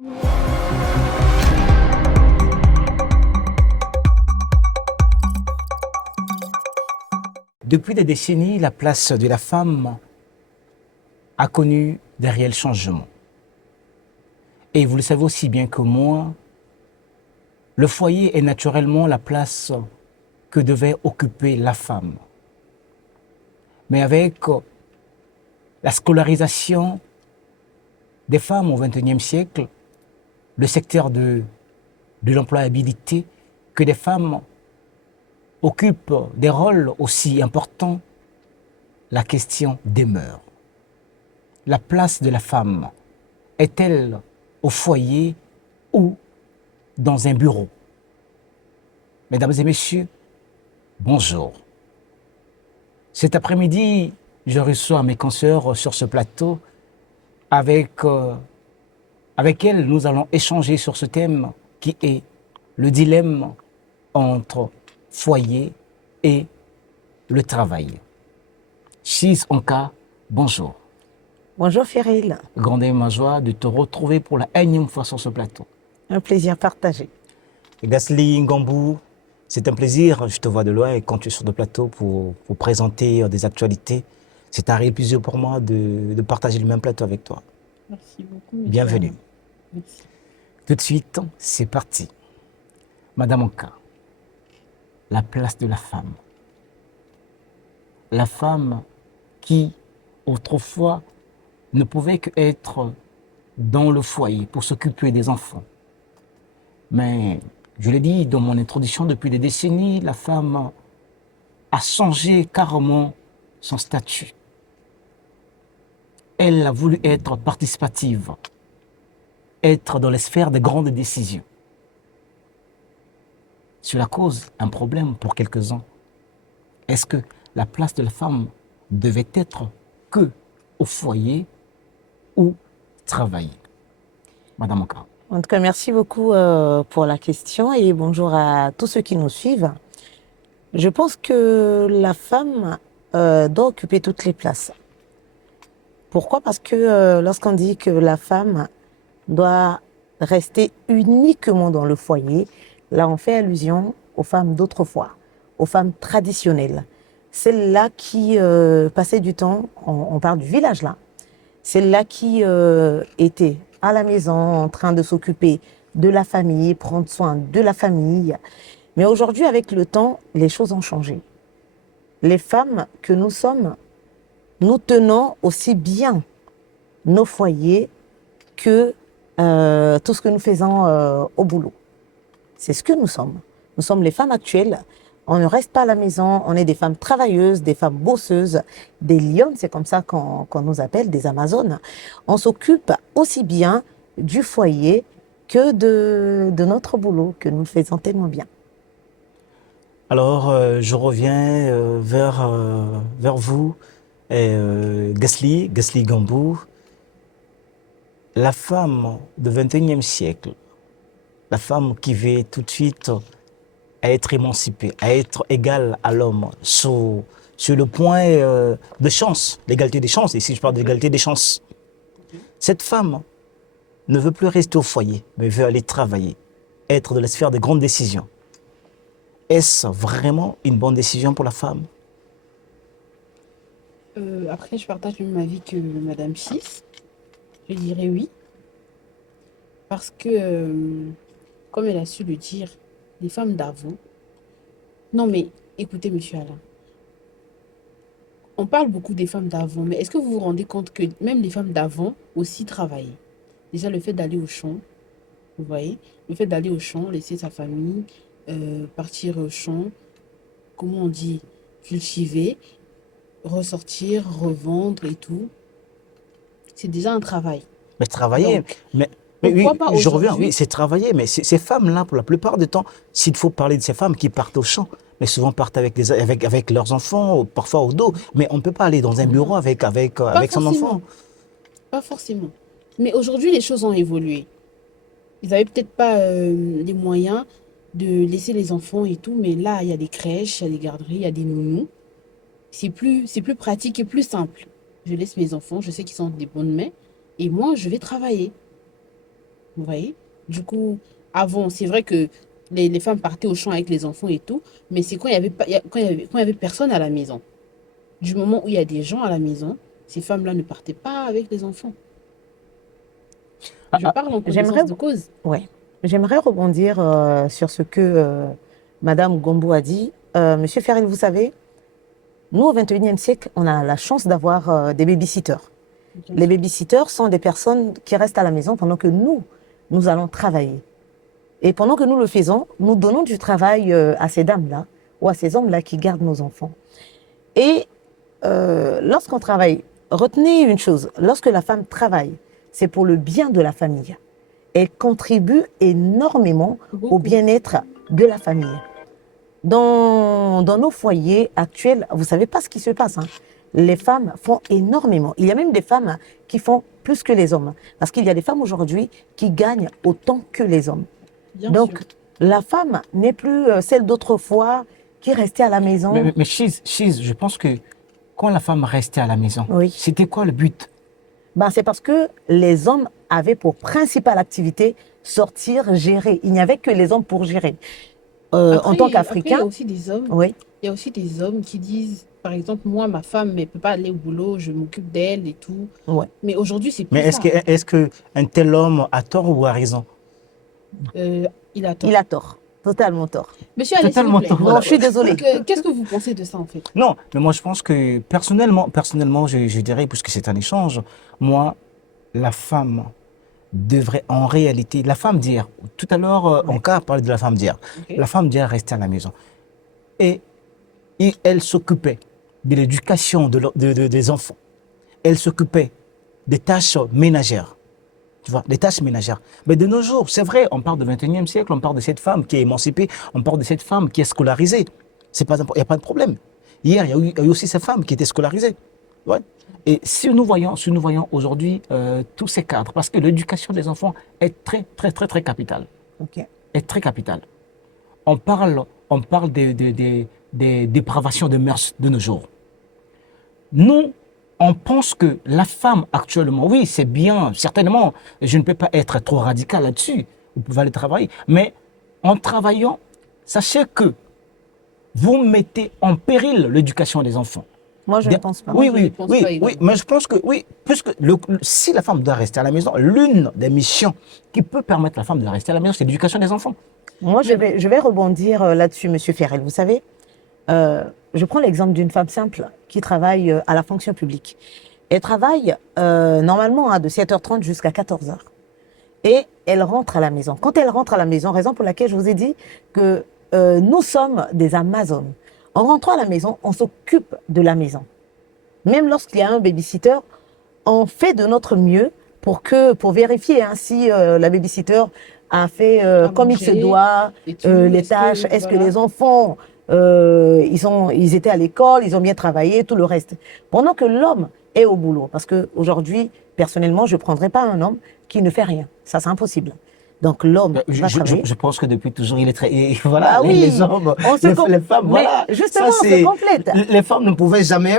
Depuis des décennies, la place de la femme a connu des réels changements. Et vous le savez aussi bien que moi, le foyer est naturellement la place que devait occuper la femme. Mais avec la scolarisation des femmes au XXIe siècle, le secteur de l'employabilité, que des femmes occupent des rôles aussi importants, la question demeure. La place de la femme est-elle au foyer ou dans un bureau? Mesdames et messieurs, bonjour. Cet après-midi, je reçois mes consoeurs sur ce plateau. Avec elles, nous allons échanger sur ce thème qui est le dilemme entre foyer et le travail. Chis Onka, bonjour. Bonjour Cyril. Grande est ma joie de te retrouver pour la énième fois sur ce plateau. Un plaisir partagé. Gasly Ngambou, c'est un plaisir, je te vois de loin et quand tu es sur le plateau pour présenter des actualités, c'est un réel plaisir pour moi de partager le même plateau avec toi. Merci beaucoup. Bienvenue. Merci. Tout de suite, c'est parti. Madame Onka, la place de la femme. La femme qui, autrefois, ne pouvait qu'être dans le foyer pour s'occuper des enfants. Mais, je l'ai dit dans mon introduction, depuis des décennies, la femme a changé carrément son statut. Elle a voulu être participative, être dans les sphères des grandes décisions. Cela cause un problème pour quelques-uns. Est-ce que la place de la femme devait être que au foyer ou travailler? Madame Onka. En tout cas, merci beaucoup pour la question et bonjour à tous ceux qui nous suivent. Je pense que la femme doit occuper toutes les places. Pourquoi? Parce que lorsqu'on dit que la femme doit rester uniquement dans le foyer, là on fait allusion aux femmes d'autrefois, aux femmes traditionnelles. Celles-là qui passaient du temps, on parle du village là, celles-là qui étaient à la maison en train de s'occuper de la famille, prendre soin de la famille. Mais aujourd'hui, avec le temps, les choses ont changé. Les femmes que nous sommes, nous tenons aussi bien nos foyers que tout ce que nous faisons au boulot. C'est ce que nous sommes. Nous sommes les femmes actuelles. On ne reste pas à la maison, on est des femmes travailleuses, des femmes bosseuses, des lionnes, c'est comme ça qu'on nous appelle, des amazones. On s'occupe aussi bien du foyer que de notre boulot, que nous faisons tellement bien. Alors, je reviens vers vous, Gasly Ngambou. La femme du XXIe siècle, la femme qui veut tout de suite à être émancipée, à être égale à l'homme sur le point de chance, l'égalité des chances, ici je parle d'égalité des chances. Cette femme ne veut plus rester au foyer, mais veut aller travailler, être dans la sphère des grandes décisions. Est-ce vraiment une bonne décision pour la femme? Après, je partage le même avis que Madame Schiss. Je dirais oui. Parce que, comme elle a su le dire, les femmes d'avant... Non, mais écoutez, monsieur Alain. On parle beaucoup des femmes d'avant, mais est-ce que vous vous rendez compte que même les femmes d'avant aussi travaillaient? Déjà, le fait d'aller au champ, vous voyez, le fait d'aller au champ, laisser sa famille, partir au champ, comment on dit, cultiver, ressortir, revendre et tout, c'est déjà un travail. Mais travailler, Donc, mais oui, pourquoi pas je reviens, aujourd'hui? oui, c'est travailler, mais ces femmes-là, pour la plupart du temps, s'il faut parler de ces femmes qui partent au champ, mais souvent partent avec leurs enfants, parfois au dos, mais on ne peut pas aller dans un bureau avec Pas son enfant. forcément, pas forcément. Mais aujourd'hui, les choses ont évolué. Ils n'avaient peut-être pas les moyens de laisser les enfants et tout, mais là, il y a des crèches, il y a des garderies, il y a des nounous. C'est plus pratique et plus simple. Je laisse mes enfants, je sais qu'ils sont des bonnes mains, et moi, je vais travailler. Vous voyez? Du coup, avant, c'est vrai que les femmes partaient au champ avec les enfants et tout, mais c'est quand il y avait pas, quand il y avait personne à la maison. Du moment où il y a des gens à la maison, ces femmes-là ne partaient pas avec les enfants. Ah, Je ah, parle en J'aimerais, connaissance de cause. ouais, j'aimerais rebondir sur ce que Madame Gombo a dit. Monsieur Ferrel, vous savez, nous, au XXIe siècle, on a la chance d'avoir des babysitters. Bien Les sûr. babysitters sont des personnes qui restent à la maison pendant que nous allons travailler. Et pendant que nous le faisons, nous donnons du travail à ces dames-là ou à ces hommes-là qui gardent nos enfants. Et lorsqu'on travaille, retenez une chose, lorsque la femme travaille, c'est pour le bien de la famille. Elle contribue énormément au Beaucoup. bien-être de la famille. Dans nos foyers actuels, vous ne savez pas ce qui se passe, hein. Les femmes font énormément. Il y a même des femmes qui font plus que les hommes. Parce qu'il y a des femmes aujourd'hui qui gagnent autant que les hommes. Bien Donc, sûr. la femme n'est plus celle d'autrefois qui restait à la maison. mais Chiz, je pense que quand la femme restait à la maison, Oui. c'était quoi le but? Ben, c'est parce que les hommes avaient pour principale activité sortir, gérer. Il n'y avait que les hommes pour gérer. En Après, tant après, il y a qu'Africains, aussi des hommes, oui, il y a aussi des hommes qui disent, par exemple, moi, ma femme, elle peut pas aller au boulot, je m'occupe d'elle et tout. ouais. Mais aujourd'hui, c'est Mais plus ça. est-ce que un tel homme a tort ou a raison? Il a tort. Il a tort, totalement tort. Monsieur, allez, s'il vous Totalement plaît. tort. Non, Voilà. je suis désolée. Qu'est-ce que vous pensez de ça, en fait? Non, mais moi je pense que personnellement, je dirais, puisque c'est un échange, moi, la femme devrait en réalité, la femme dire, tout à l'heure, on a parlé de la femme dire, Ok. la femme dire rester à la maison. Et, elle s'occupait de l'éducation des enfants. Elle s'occupait des tâches ménagères. Tu vois, des tâches ménagères. Mais de nos jours, c'est vrai, on parle du XXIe siècle, on parle de cette femme qui est émancipée, on parle de cette femme qui est scolarisée. Il n'y a pas de problème. Hier, il y a eu aussi ces femmes qui étaient scolarisées. Ouais. Et si nous voyons aujourd'hui tous ces cadres, parce que l'éducation des enfants est très, très, très, très capitale. Ok. Est très capitale. On parle des dépravations de mœurs de nos jours. Nous, on pense que la femme actuellement, oui, c'est bien, certainement, je ne peux pas être trop radical là-dessus, vous pouvez aller travailler, mais en travaillant, sachez que vous mettez en péril l'éducation des enfants. Moi, je ne pense pas. Oui, Moi, je ne oui, pense oui, pas oui, également. mais je pense que oui, puisque si la femme doit rester à la maison, l'une des missions qui peut permettre à la femme de rester à la maison, c'est l'éducation des enfants. Moi, je vais rebondir là-dessus, Monsieur Ferrel. Vous savez, je prends l'exemple d'une femme simple qui travaille à la fonction publique. Elle travaille normalement de 7h30 jusqu'à 14h. Et elle rentre à la maison. Quand elle rentre à la maison, raison pour laquelle je vous ai dit que nous sommes des Amazones. En rentrant à la maison, on s'occupe de la maison. Même lorsqu'il y a un babysitter, on fait de notre mieux pour vérifier si la babysitter a fait À comme il se manger doit, et tout. les Est-ce que, tâches, est-ce que voilà. les enfants, ils étaient à l'école, ils ont bien travaillé, tout le reste. Pendant que l'homme est au boulot. Parce qu'aujourd'hui, personnellement, je ne prendrais pas un homme qui ne fait rien. Ça, c'est impossible. Donc l'homme va travailler. Je pense que depuis toujours, il est très. Et voilà, Ah oui, les hommes, on se les femmes, mais voilà. justement, Ça, on se complète. Les femmes ne pouvaient jamais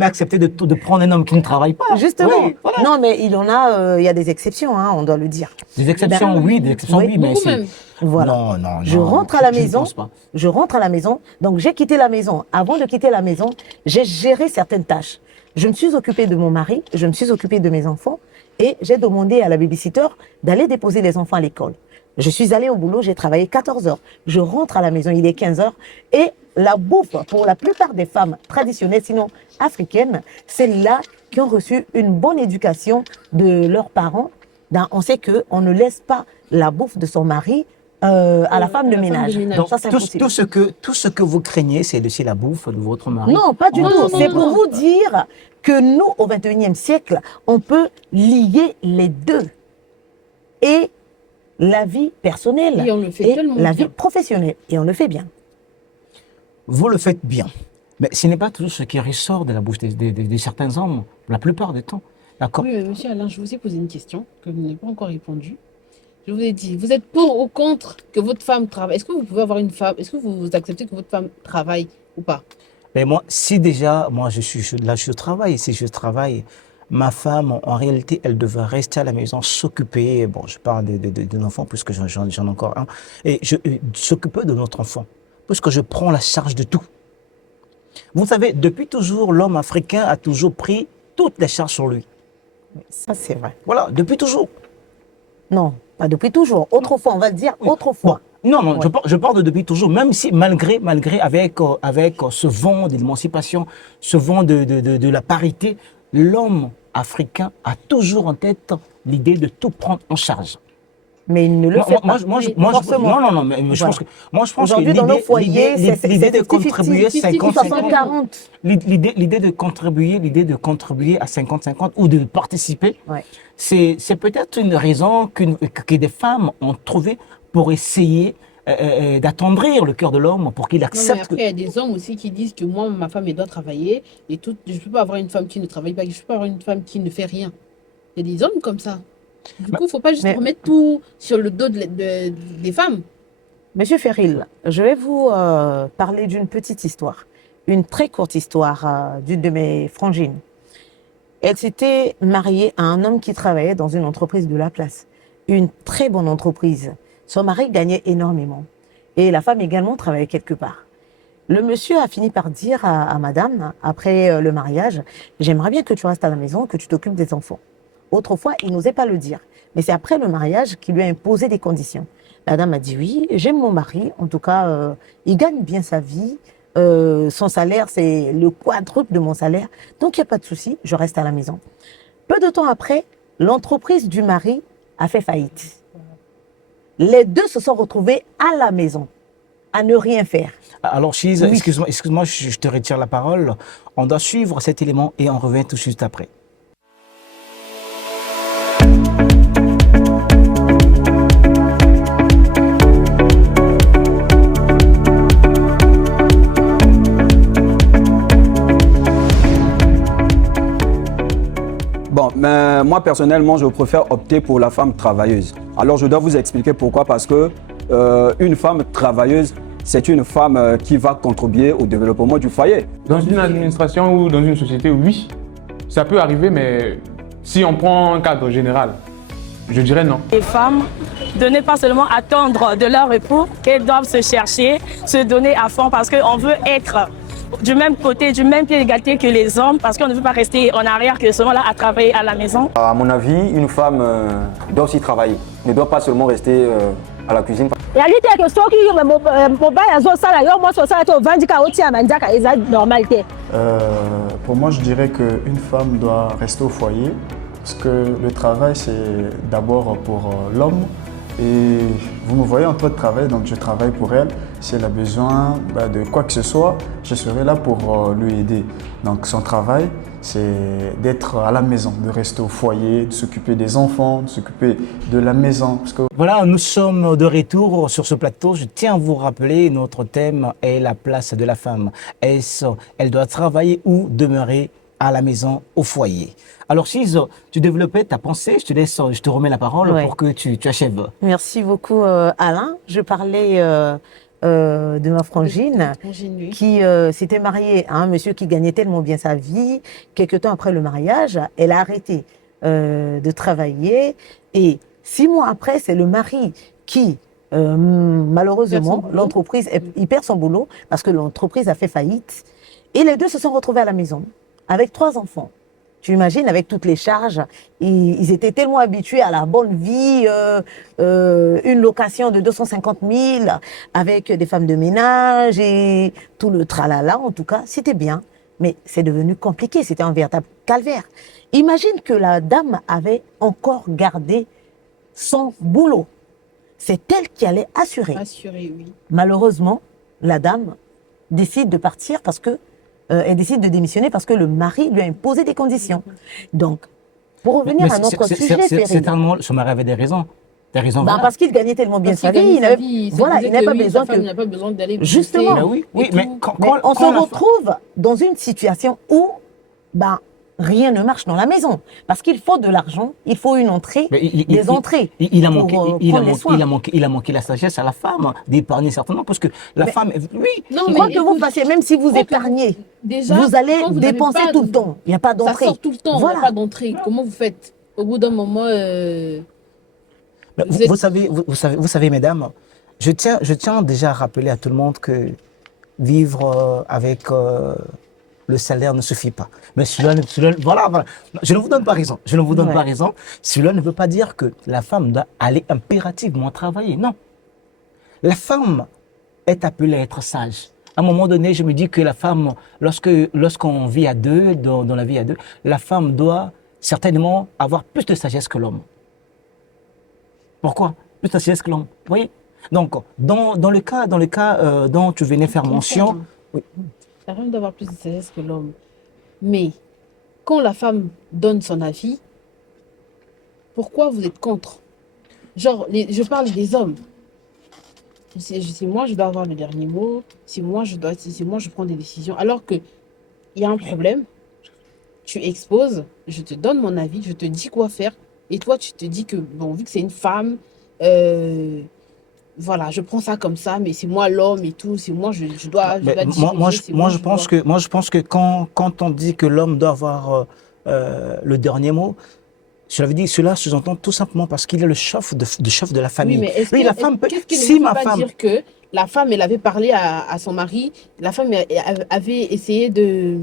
accepter de prendre un homme qui ne travaille pas. Justement. Oui, voilà. Non, mais il y a des exceptions, hein, on doit le dire. Des exceptions, Ben, oui, des exceptions, oui. oui, mais Beaucoup c'est. même. Voilà. Non, Je rentre à la je ne maison. pense pas. Je rentre à la maison. Donc, j'ai quitté la maison. Avant de quitter la maison, j'ai géré certaines tâches. Je me suis occupée de mon mari, je me suis occupée de mes enfants et j'ai demandé à la babysitter d'aller déposer les enfants à l'école. Je suis allée au boulot, j'ai travaillé 14 heures. Je rentre à la maison, il est 15 heures. Et la bouffe, pour la plupart des femmes traditionnelles, sinon africaines, c'est là qui ont reçu une bonne éducation de leurs parents. On sait qu'on ne laisse pas la bouffe de son mari à la femme de ménage. Donc, ça, c'est impossible. tout ce que vous craignez, c'est aussi la bouffe de votre mari. Non, pas du Non, tout. non, C'est non, pour non. vous dire que nous, au XXIe siècle, on peut lier les deux. Et la vie personnelle Et on le fait tellement la bien. vie professionnelle. Et on le fait bien. Vous le faites bien. Mais ce n'est pas toujours ce qui ressort de la bouche de certains hommes, la plupart du temps. D'accord? Oui, mais monsieur Alain, je vous ai posé une question que vous n'avez pas encore répondu. Je vous ai dit, vous êtes pour ou contre que votre femme travaille? Est-ce que vous pouvez avoir une femme? Est-ce que vous acceptez que votre femme travaille ou pas? Mais moi, si déjà, moi, je travaille, si je travaille, ma femme, en réalité, elle devrait rester à la maison, s'occuper, bon, je parle de l'enfant puisque j'en ai encore un, et s'occuper de notre enfant, puisque je prends la charge de tout. Vous savez, depuis toujours, l'homme africain a toujours pris toutes les charges sur lui. Ça, c'est vrai. Voilà, depuis toujours. Non, pas depuis toujours. Autrefois, on va le dire autrefois. Bon, non, Ouais. je parle de depuis toujours, même si malgré avec ce vent d'émancipation, ce vent de la parité, l'homme africain a toujours en tête l'idée de tout prendre en charge. Mais il ne le fait pas. Forcément. Non, mais je pense que, Aujourd'hui, dans nos foyers, l'idée de 50-50. contribuer 50-40. l'idée de contribuer à 50-50 ou de participer, Ouais. c'est peut-être une raison que des femmes ont trouvé pour essayer d'attendrir le cœur de l'homme pour qu'il Non, mais accepte. après, il y a des hommes aussi qui disent que moi, ma femme, elle doit travailler et tout. Je ne peux pas avoir une femme qui ne travaille pas, je ne peux pas avoir une femme qui ne fait rien. Il y a des hommes comme ça. Du coup, il ne faut pas juste mais- remettre tout sur le dos des femmes. Monsieur Ferril, je vais vous parler d'une petite histoire, une très courte histoire d'une de mes frangines. Elle s'était mariée à un homme qui travaillait dans une entreprise de la place, une très bonne entreprise. Son mari gagnait énormément et la femme également travaillait quelque part. Le monsieur a fini par dire à madame, après le mariage, j'aimerais bien que tu restes à la maison, que tu t'occupes des enfants. Autrefois, il n'osait pas le dire, mais c'est après le mariage qu'il lui a imposé des conditions. La dame a dit oui, j'aime mon mari, en tout cas, il gagne bien sa vie, son salaire, c'est le quadruple de mon salaire, donc il n'y a pas de souci, je reste à la maison. Peu de temps après, l'entreprise du mari a fait faillite. Les deux se sont retrouvés à la maison, à ne rien faire. Alors, Chise, Oui. excuse-moi, je te retire la parole. On doit suivre cet élément et on revient tout de suite après. Bon, mais moi personnellement, je préfère opter pour la femme travailleuse. Alors je dois vous expliquer pourquoi. Parce que une femme travailleuse, c'est une femme qui va contribuer au développement du foyer. Dans une administration ou dans une société, oui, ça peut arriver, mais si on prend un cadre général, je dirais non. Les femmes, de ne pas seulement attendre de leur époux, qu'elles doivent se chercher, se donner à fond parce qu'on veut être du même côté, du même pied d'égalité que les hommes, parce qu'on ne veut pas rester en arrière que seulement là à travailler à la maison. À mon avis, une femme doit aussi travailler, ne doit pas seulement rester à la cuisine. réalité que soki mobile azosala yo mwasi osala te ovandika otia mandiaka eza normalité. Pour moi, je dirais qu'une femme doit rester au foyer parce que le travail, c'est d'abord pour l'homme. Et vous me voyez en train de travailler, donc je travaille pour elle. Si elle a besoin de quoi que ce soit, je serai là pour lui aider. Donc son travail, c'est d'être à la maison, de rester au foyer, de s'occuper des enfants, de s'occuper de la maison. Parce que Voilà, nous sommes de retour sur ce plateau. Je tiens à vous rappeler, notre thème est la place de la femme. Elle doit travailler ou demeurer à la maison, au foyer. Alors, Chise, tu développais ta pensée. Je te remets la parole Ouais. pour que tu achèves. Merci beaucoup, Alain. Je parlais de ma frangine Ingénieux. qui s'était mariée à un monsieur qui gagnait tellement bien sa vie. Quelque temps après le mariage, elle a arrêté de travailler. Et 6 mois après, c'est le mari qui, malheureusement, boulot. l'entreprise, il perd son boulot parce que l'entreprise a fait faillite. Et les deux se sont retrouvés à la maison avec 3 enfants. Tu imagines, avec toutes les charges, ils étaient tellement habitués à la bonne vie, une location de 250 000 avec des femmes de ménage et tout le tralala, en tout cas, c'était bien. Mais c'est devenu compliqué, c'était un véritable calvaire. Imagine que la dame avait encore gardé son boulot. C'est elle qui allait assurer. Assuré, oui. Malheureusement, la dame décide de partir parce que elle décide de démissionner parce que le mari lui a imposé des conditions. Donc, pour revenir à notre sujet, Ferry, Certainement, son mari avait des raisons. Des raisons valables. parce qu'il gagnait tellement bien Parce sa qu'il vie, gagne sa vie, il se voilà, disait il n'avait que pas oui, besoin sa femme que... n'a pas besoin d'aller Justement. bosser Mais oui, et mais tout. quand Mais on se la- retrouve dans une situation où rien ne marche dans la maison. Parce qu'il faut de l'argent, il faut une entrée, des entrées. Il a pour, manqué, prendre les soins. il a manqué la sagesse à la femme d'épargner certainement parce que la femme, oui, Non, Quoi mais que vous écoute, fassiez, même si vous quand que épargnez, déjà, vous allez quand vous n'avez dépenser pas tout le temps. Il n'y a pas Ça d'entrée. sort tout le temps, il n'y Voilà. a pas d'entrée. Comment vous faites? Au bout d'un moment, vous, vous savez, mesdames, je tiens déjà à rappeler à tout le monde que vivre avec le salaire ne suffit pas. Mais voilà, je ne vous donne pas raison. Je ne vous donne Ouais. pas raison. Cela ne veut pas dire que la femme doit aller impérativement travailler. Non. La femme est appelée à être sage. À un moment donné, je me dis que la femme, lorsqu'on vit à deux, dans la vie à deux, la femme doit certainement avoir plus de sagesse que l'homme. Pourquoi? Plus de sagesse que l'homme. Vous voyez? Donc, dans le cas dont tu venais faire mention, oui. ça rien d'avoir plus de sagesse que l'homme. Mais quand la femme donne son avis, pourquoi vous êtes contre? Genre, je parle des hommes. C'est moi, je dois avoir le dernier mot. C'est moi, je prends des décisions. Alors que il y a un problème, tu exposes, je te donne mon avis, je te dis quoi faire. Et toi, tu te dis que, bon, vu que c'est une femme, voilà, je prends ça comme ça, mais c'est moi l'homme et tout, c'est moi, je dois Mais diriger, c'est moi, je dois- pense que quand on dit que l'homme doit avoir le dernier mot, cela sous-entend tout simplement parce qu'il est le chef de la famille. Oui, mais est-ce Oui, que, la femme peut. qu'est-ce qui Si ne veut ma pas femme. dire que la femme, elle avait parlé à son mari, la femme avait essayé de...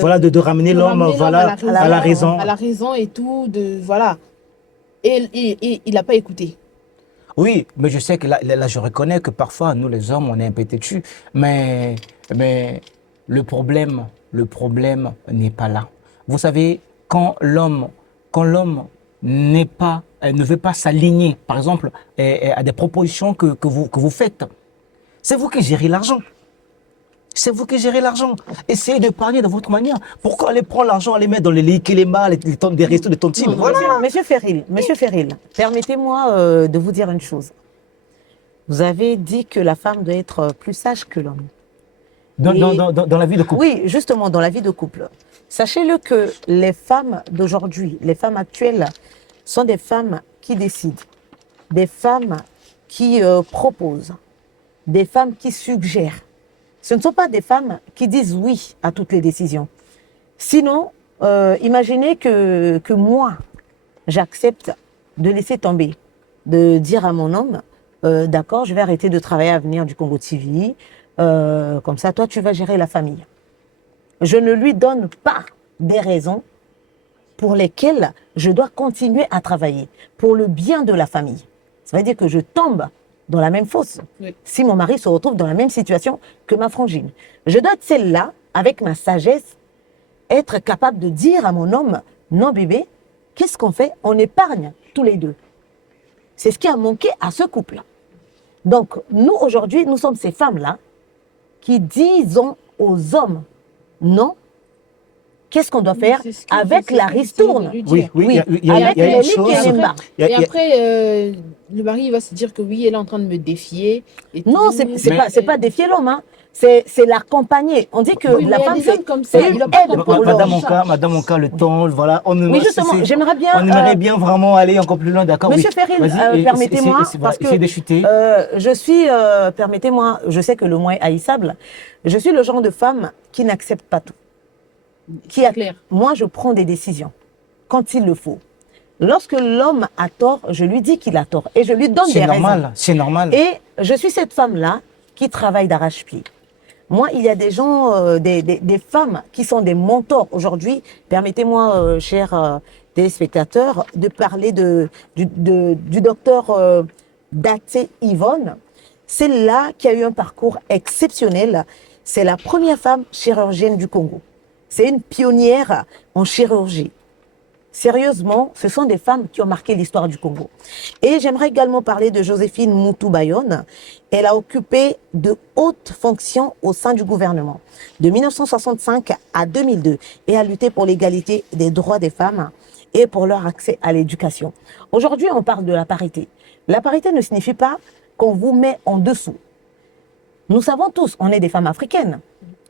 Voilà, de ramener de l'homme, ramener voilà, à la raison. à la raison et tout, voilà. Et il n'a pas écouté. Oui, mais je sais que là, je reconnais que parfois, nous les hommes, on est un peu têtus. Mais le problème n'est pas là. Vous savez, quand l'homme ne veut pas s'aligner, par exemple, à des propositions que vous faites, c'est vous qui gérez l'argent. C'est vous qui gérez l'argent. Essayez d'épargner de votre manière. Pourquoi aller prendre l'argent, aller mettre dans les lits, des restos de tontines? Voilà. Monsieur Ferril, permettez-moi de vous dire une chose. Vous avez dit que la femme doit être plus sage que l'homme. Dans la vie de couple. Oui, justement, dans la vie de couple. Sachez-le que les femmes d'aujourd'hui, les femmes actuelles, sont des femmes qui décident, des femmes qui proposent, des femmes qui suggèrent. Ce ne sont pas des femmes qui disent oui à toutes les décisions. Sinon, imaginez que moi, j'accepte de laisser tomber, de dire à mon homme, d'accord, je vais arrêter de travailler à venir du Congo TV, comme ça, toi, tu vas gérer la famille. Je ne lui donne pas des raisons pour lesquelles je dois continuer à travailler, pour le bien de la famille. Ça veut dire que je tombe dans la même fosse. Oui. Si mon mari se retrouve dans la même situation que ma frangine. Je dois être celle-là, avec ma sagesse, être capable de dire à mon homme, non bébé, qu'est-ce qu'on fait? On épargne tous les deux. C'est ce qui a manqué à ce couple. Donc, nous, aujourd'hui, nous sommes ces femmes-là qui disons aux hommes, non, qu'est-ce qu'on doit faire C'est ce que- avec c'est la ce que ristourne? j'essaie de lui Oui, dire. oui, Oui, il y a avec une les chose. lits et les bas. il y a- Et il y a- après, le mari il va se dire que oui, elle est en train de me défier. Et Non, tout. c'est pas défier l'homme, hein. C'est l'accompagner. On dit que Oui, mais la il y a femme, des hommes comme ça, c'est il une doit pas aide pour comprendre. Madame l'homme. Monka, le temps, voilà. Oui, justement, j'aimerais bien, On aimerait bien vraiment aller encore plus loin, d'accord? Monsieur oui. Ferril, Vas-y, permettez-moi, voilà, parce que essayez de chuter. je suis, permettez-moi, je sais que le mot est haïssable, je suis le genre de femme qui n'accepte pas tout. C'est clair. Moi, je prends des décisions quand il le faut. Lorsque l'homme a tort, je lui dis qu'il a tort et je lui donne des C'est raisons. normal, c'est normal. Et je suis cette femme-là qui travaille d'arrache-pied. Moi, il y a des gens, des femmes qui sont des mentors aujourd'hui. Permettez-moi, chers téléspectateurs, de parler du docteur Daté Yvonne. Celle-là qui a eu un parcours exceptionnel. C'est la première femme chirurgienne du Congo. C'est une pionnière en chirurgie. Sérieusement, ce sont des femmes qui ont marqué l'histoire du Congo. Et j'aimerais également parler de Joséphine Moutou Bayonne. Elle a occupé de hautes fonctions au sein du gouvernement, de 1965 à 2002, et a lutté pour l'égalité des droits des femmes et pour leur accès à l'éducation. Aujourd'hui, on parle de la parité. La parité ne signifie pas qu'on vous met en dessous. Nous savons tous, on est des femmes africaines.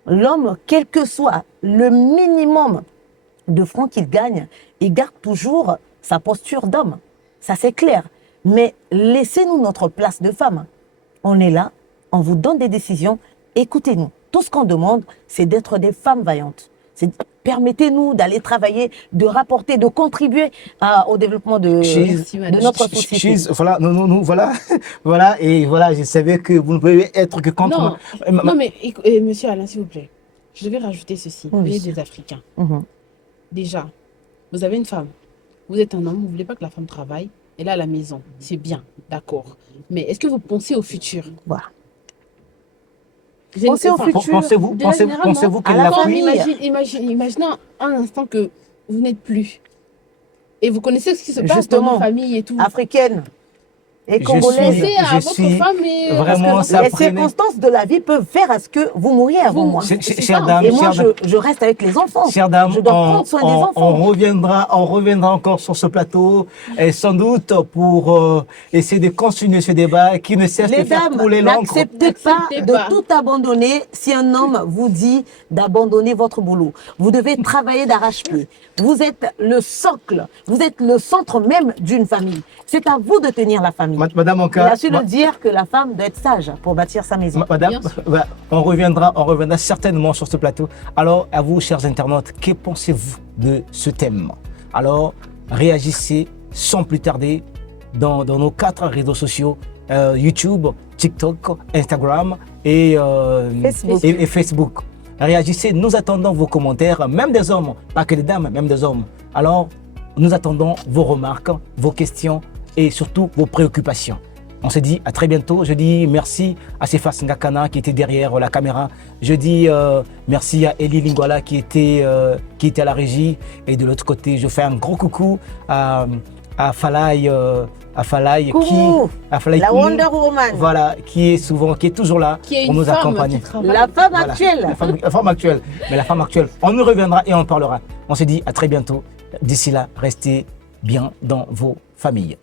L'homme, quel que soit le minimum de francs qu'il gagne, il garde toujours sa posture d'homme. Ça, c'est clair. Mais laissez-nous notre place de femme. On est là, on vous donne des décisions, écoutez-nous. Tout ce qu'on demande, c'est d'être des femmes vaillantes. Permettez-nous d'aller travailler, de rapporter, de contribuer au développement de notre société. Voilà, nous, voilà, voilà, et voilà, je savais que vous ne pouvez être que contre Non, moi. non mais monsieur Alain, s'il vous plaît, je vais rajouter ceci. Vous êtes des Africains. Déjà, vous avez une femme, vous êtes un homme, vous ne voulez pas que la femme travaille, elle est à la maison, c'est bien, d'accord. Mais est-ce que vous pensez au futur? Voilà. Pensez au futur. Pensez-vous à qu'elle la l'a famille. pris? Imaginez un instant que vous n'êtes plus. Et vous connaissez ce qui se passe Justement, dans nos familles et tout. Africaine et Je congolaise. Pensez à votre femme et... vraiment Parce que ça les prenait- circonstances de la vie peuvent faire à ce que vous mouriez avant moi. Chère dame, Et moi, chère dame, je reste avec les enfants. chère dame, Je dois prendre soin des enfants. on reviendra encore sur ce plateau et sans doute pour essayer de continuer ce débat qui ne cesse Les de faire dames, couler l'encre. n'acceptez pas N'acceptez pas. de tout abandonner si un homme vous dit d'abandonner votre boulot. Vous devez travailler d'arrache-pied. Vous êtes le socle, vous êtes le centre même d'une famille. C'est à vous de tenir la famille. Madame Il Anka, a su le dire que la femme doit être sage pour bâtir sa maison. Madame, Bien sûr. on reviendra certainement sur ce plateau. Alors, à vous, chers internautes, que pensez-vous de ce thème? Alors, réagissez sans plus tarder dans nos 4 réseaux sociaux, YouTube, TikTok, Instagram et Facebook. Réagissez, nous attendons vos commentaires, même des hommes, pas que des dames, même des hommes. Alors, nous attendons vos remarques, vos questions et surtout vos préoccupations. On se dit à très bientôt. Je dis merci à Cephas Ngakana qui était derrière la caméra. Je dis merci à Eli Lingwala qui était à la régie. Et de l'autre côté, je fais un gros coucou à Falaï. Coucou, la Wonder Woman. Voilà, qui est toujours là Qui est pour une nous femme accompagner. qui travaille. La femme Voilà, actuelle. la femme actuelle. Mais la femme actuelle, on y reviendra et on en parlera. On se dit à très bientôt. D'ici là, restez bien dans vos familles.